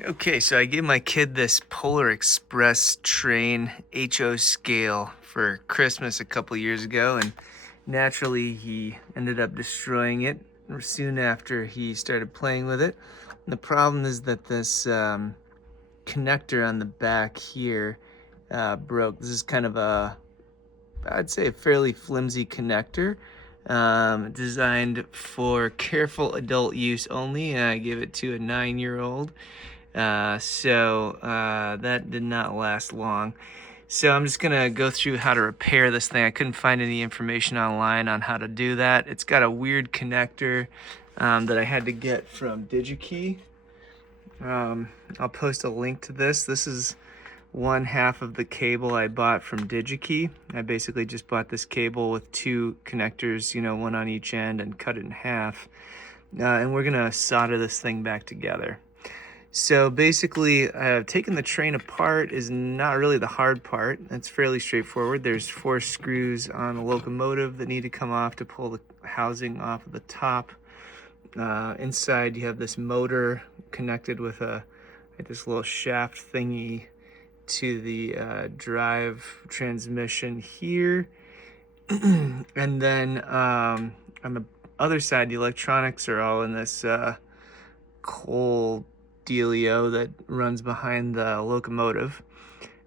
Okay, so I gave my kid this Polar Express train HO scale for Christmas a couple years ago, and naturally he ended up destroying it soon after he started playing with it. And the problem is that this connector on the back here broke. This is kind of I'd say a fairly flimsy connector, designed for careful adult use only. I gave it to a 9-year-old. That did not last long. So I'm just gonna go through how to repair this thing. I couldn't find any information online on how to do that. It's got a weird connector that I had to get from DigiKey. I'll post a link to this. This is one half of the cable I bought from DigiKey. I basically just bought this cable with two connectors, one on each end, and cut it in half. And we're gonna solder this thing back together. So basically, taking the train apart is not really the hard part. It's fairly straightforward. There's 4 screws on the locomotive that need to come off to pull the housing off of the top. Inside you have this motor connected with this little shaft thingy to the drive transmission here. And then on the other side, the electronics are all in this coal dealio that runs behind the locomotive.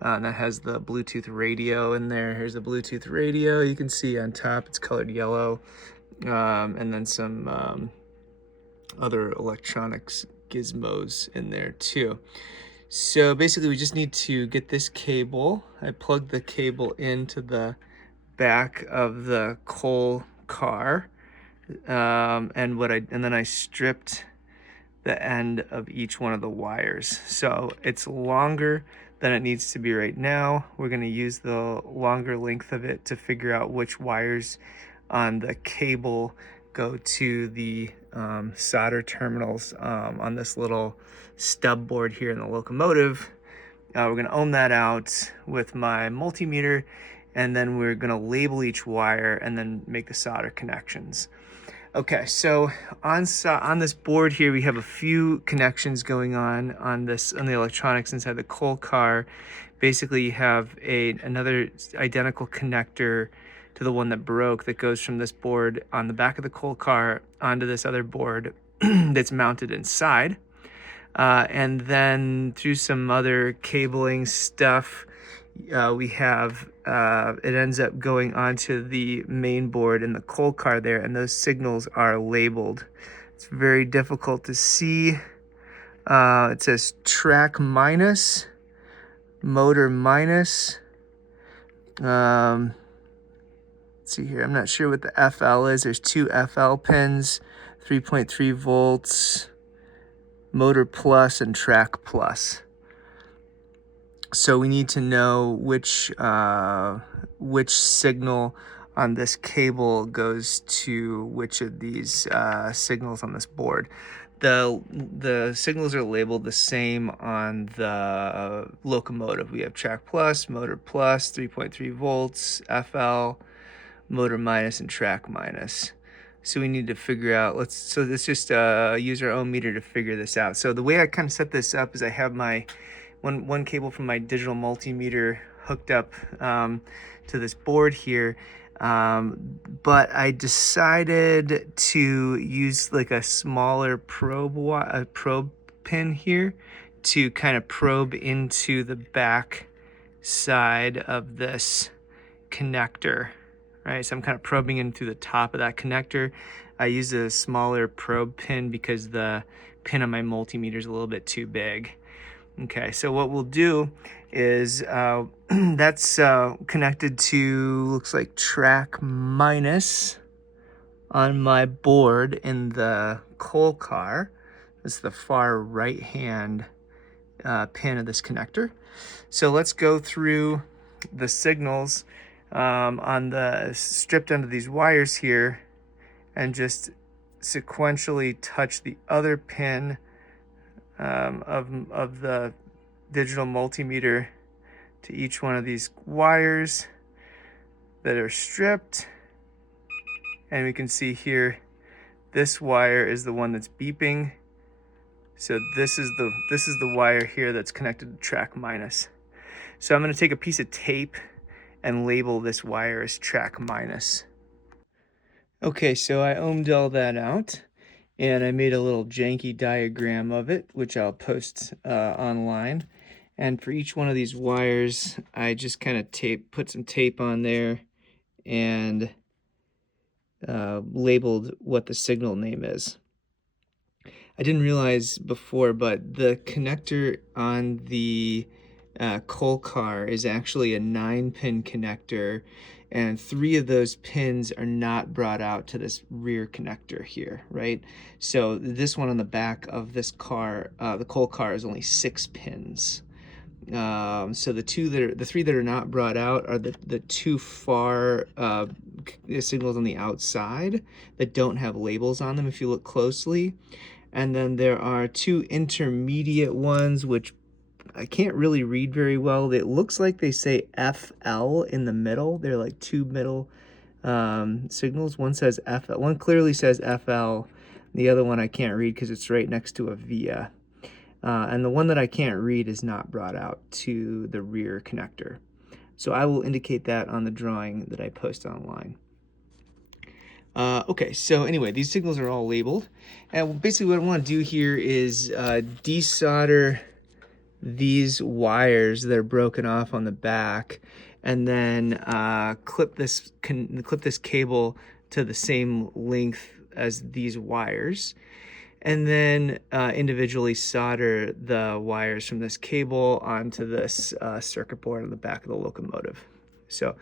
That has the Bluetooth radio in there. Here's the Bluetooth radio. You can see on top it's colored yellow. And then some other electronics gizmos in there too. So basically we just need to get this cable. I plugged the cable into the back of the coal car. And then I stripped the end of each one of the wires. So it's longer than it needs to be right now. We're gonna use the longer length of it to figure out which wires on the cable go to the solder terminals on this little stub board here in the locomotive. We're gonna ohm that out with my multimeter, and then we're gonna label each wire and then make the solder connections. Okay, so on this board here, we have a few connections going on the electronics inside the coal car. Basically, you have another identical connector to the one that broke that goes from this board on the back of the coal car onto this other board that's mounted inside. And then through some other cabling stuff, we have it ends up going onto the main board in the coal car there, and those signals are labeled. It's very difficult to see. It says track minus, motor minus. Let's see here, I'm not sure what the FL is. There's 2 FL pins, 3.3 volts, motor plus, and track plus. So we need to know which signal on this cable goes to which of these signals on this board. The signals are labeled the same on the locomotive. We have track plus, motor plus, 3.3 volts, FL, motor minus, and track minus. So we need to figure out, let's just use our own meter to figure this out. So the way I kind of set this up is I have my one cable from my digital multimeter hooked up to this board here, but I decided to use like a smaller probe pin here to kind of probe into the back side of this connector, right? So I'm kind of probing in through the top of that connector. I use a smaller probe pin because the pin on my multimeter is a little bit too big. Okay, so what we'll do is that's connected to, looks like track minus on my board in the coal car. That's the far right hand pin of this connector. So let's go through the signals on the stripped end of these wires here and just sequentially touch the other pin of the digital multimeter to each one of these wires that are stripped. And we can see here, this wire is the one that's beeping. So this is the wire here that's connected to track minus. So I'm going to take a piece of tape and label this wire as track minus. Okay, so I ohmed all that out, and I made a little janky diagram of it, which I'll post online. And for each one of these wires, I just kind of put some tape on there and labeled what the signal name is. I didn't realize before, but the connector on the coal car is actually a 9-pin connector, and 3 of those pins are not brought out to this rear connector here, right? So this one on the back of this car, the coal car, is only 6 pins. So the 3 that are not brought out are the 2 far signals on the outside that don't have labels on them if you look closely. And then there are 2 intermediate ones, which I can't really read very well. It looks like they say FL in the middle. They're like 2 middle signals. One says FL, one clearly says FL. The other one I can't read because it's right next to a VIA. And the one that I can't read is not brought out to the rear connector. So I will indicate that on the drawing that I post online. Okay, so anyway, these signals are all labeled. And basically what I want to do here is desolder these wires that are broken off on the back, and then clip this cable to the same length as these wires, and then individually solder the wires from this cable onto this circuit board on the back of the locomotive. So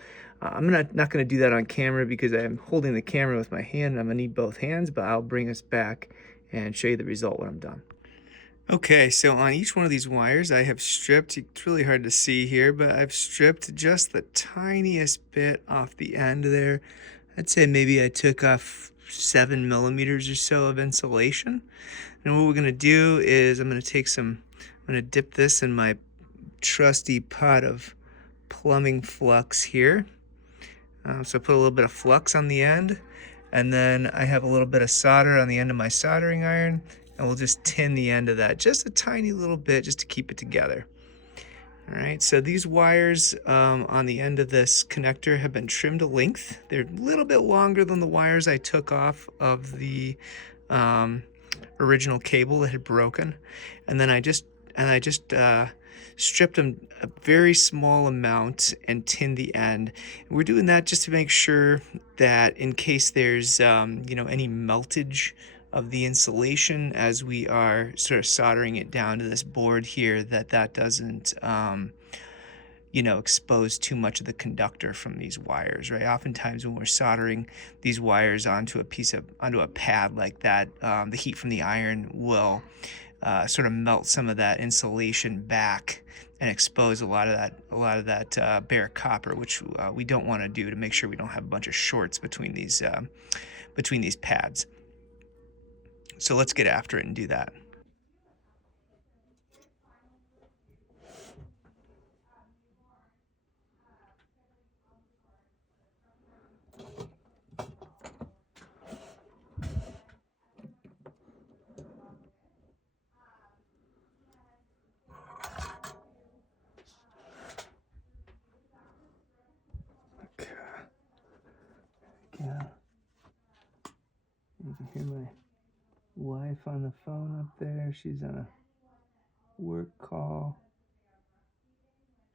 I'm not going to do that on camera because I'm holding the camera with my hand and I'm going to need both hands, but I'll bring us back and show you the result when I'm done. Okay, so on each one of these wires I have stripped, it's really hard to see here, but I've stripped just the tiniest bit off the end there. I'd say maybe I took off 7 millimeters or so of insulation. And what we're going to do is I'm going to dip this in my trusty pot of plumbing flux here. So I put a little bit of flux on the end, and then I have a little bit of solder on the end of my soldering iron, and we'll just tin the end of that just a tiny little bit just to keep it together. All right, so these wires on the end of this connector have been trimmed to length. They're a little bit longer than the wires I took off of the original cable that had broken, and then I just stripped them a very small amount and tinned the end. And we're doing that just to make sure that in case there's any meltage of the insulation as we are sort of soldering it down to this board here, that doesn't expose too much of the conductor from these wires, right? Oftentimes when we're soldering these wires onto a pad like that, the heat from the iron will sort of melt some of that insulation back and expose a lot of that bare copper, which we don't want to do, to make sure we don't have a bunch of shorts between these pads. So let's get after it and do that. Yeah. You can hear my wife on the phone up there. She's on a work call.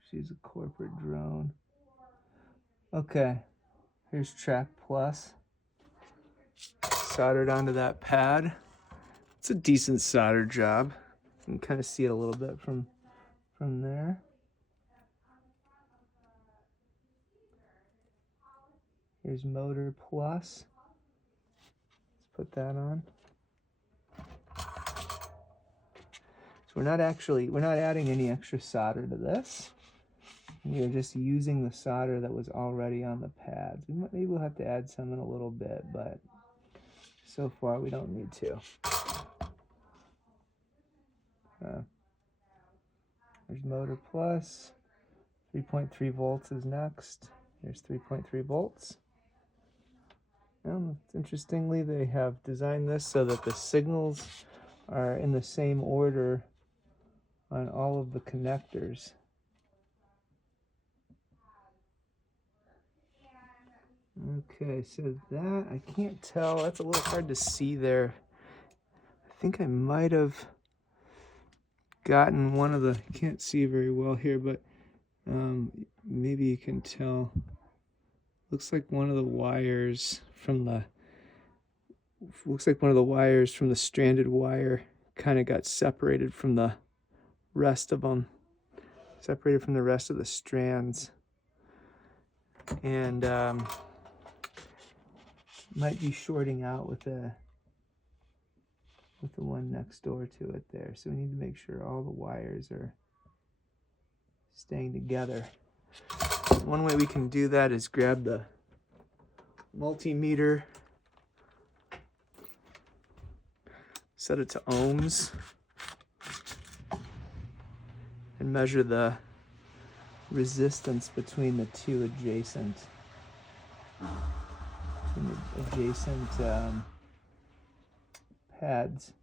She's a corporate drone. Okay, here's track plus. Soldered onto that pad. It's a decent solder job. You can kind of see it a little bit from there. Here's motor plus. Let's put that on. So we're not adding any extra solder to this. We're just using the solder that was already on the pads. Maybe we'll have to add some in a little bit, but so far we don't need to. There's motor plus. 3.3 volts is next. There's 3.3 volts. Interestingly, they have designed this so that the signals are in the same order on all of the connectors. Okay, so that, I can't tell. That's a little hard to see there. I think I might have gotten one of the, can't see very well here, but maybe you can tell. Looks like one of the wires from the, stranded wire kind of got separated from the rest of them. Separated from the rest of the strands. And might be shorting out with the one next door to it there. So we need to make sure all the wires are staying together. One way we can do that is grab the multimeter, set it to ohms, and measure the resistance between the two adjacent pads.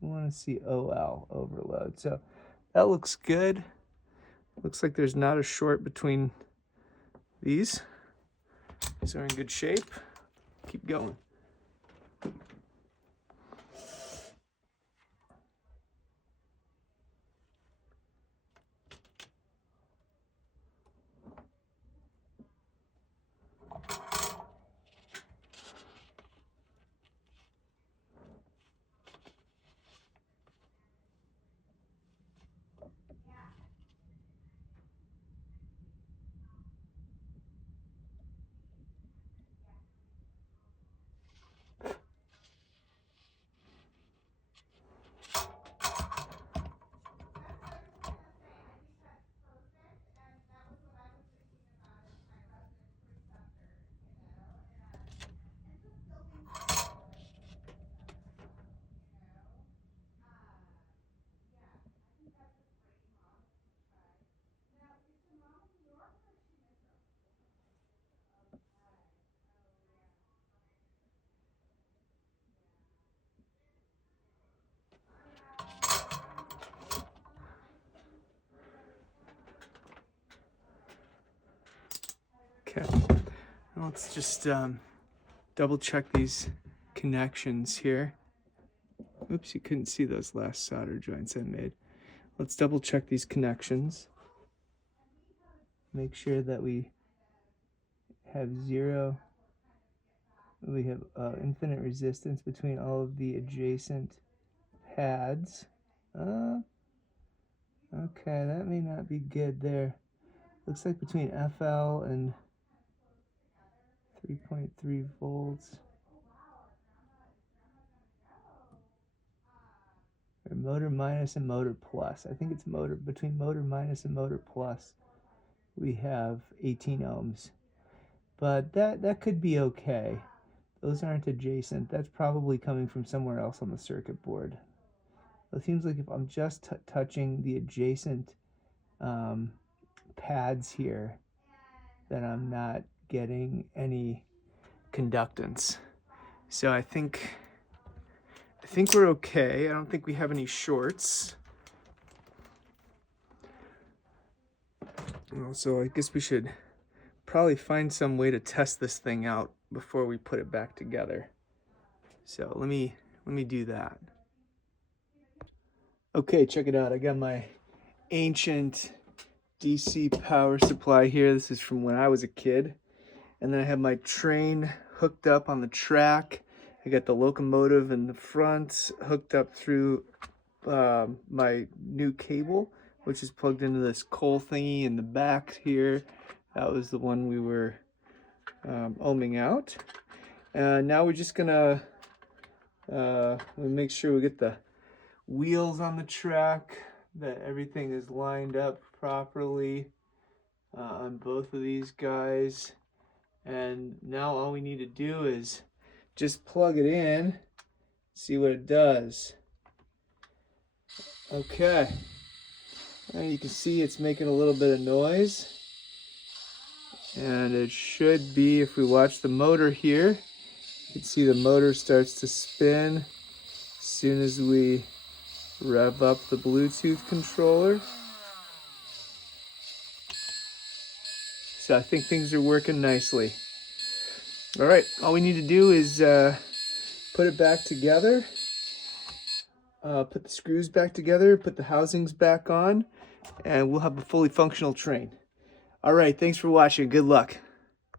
We want to see OL, overload. So that looks good. Looks like there's not a short between these. These are in good shape. Keep going. Okay, now let's just double check these connections here. Oops, you couldn't see those last solder joints I made. Let's double check these connections. Make sure that we have infinite resistance between all of the adjacent pads. Okay, that may not be good there. Looks like between FL and 3.3 volts. Or motor minus and motor plus. I think it's between motor minus and motor plus. We have 18 ohms. But that could be okay. Those aren't adjacent. That's probably coming from somewhere else on the circuit board. It seems like if I'm just touching the adjacent pads here, then I'm not getting any conductance. So I think we're okay. I don't think we have any shorts. So I guess we should probably find some way to test this thing out before we put it back together. So let me do that. Okay, check it out. I got my ancient DC power supply here. This is from when I was a kid. And then I have my train hooked up on the track. I got the locomotive in the front hooked up through my new cable, which is plugged into this coal thingy in the back here. That was the one we were ohming out. And now we're just gonna make sure we get the wheels on the track, that everything is lined up properly on both of these guys. And now all we need to do is just plug it in, see what it does. Okay, and you can see it's making a little bit of noise. And it should be, if we watch the motor here, you can see the motor starts to spin. soon as we rev up the Bluetooth controller. So I think things are working nicely. All right, all we need to do is put it back together, put the screws back together, put the housings back on, and we'll have a fully functional train. All right, thanks for watching. Good luck.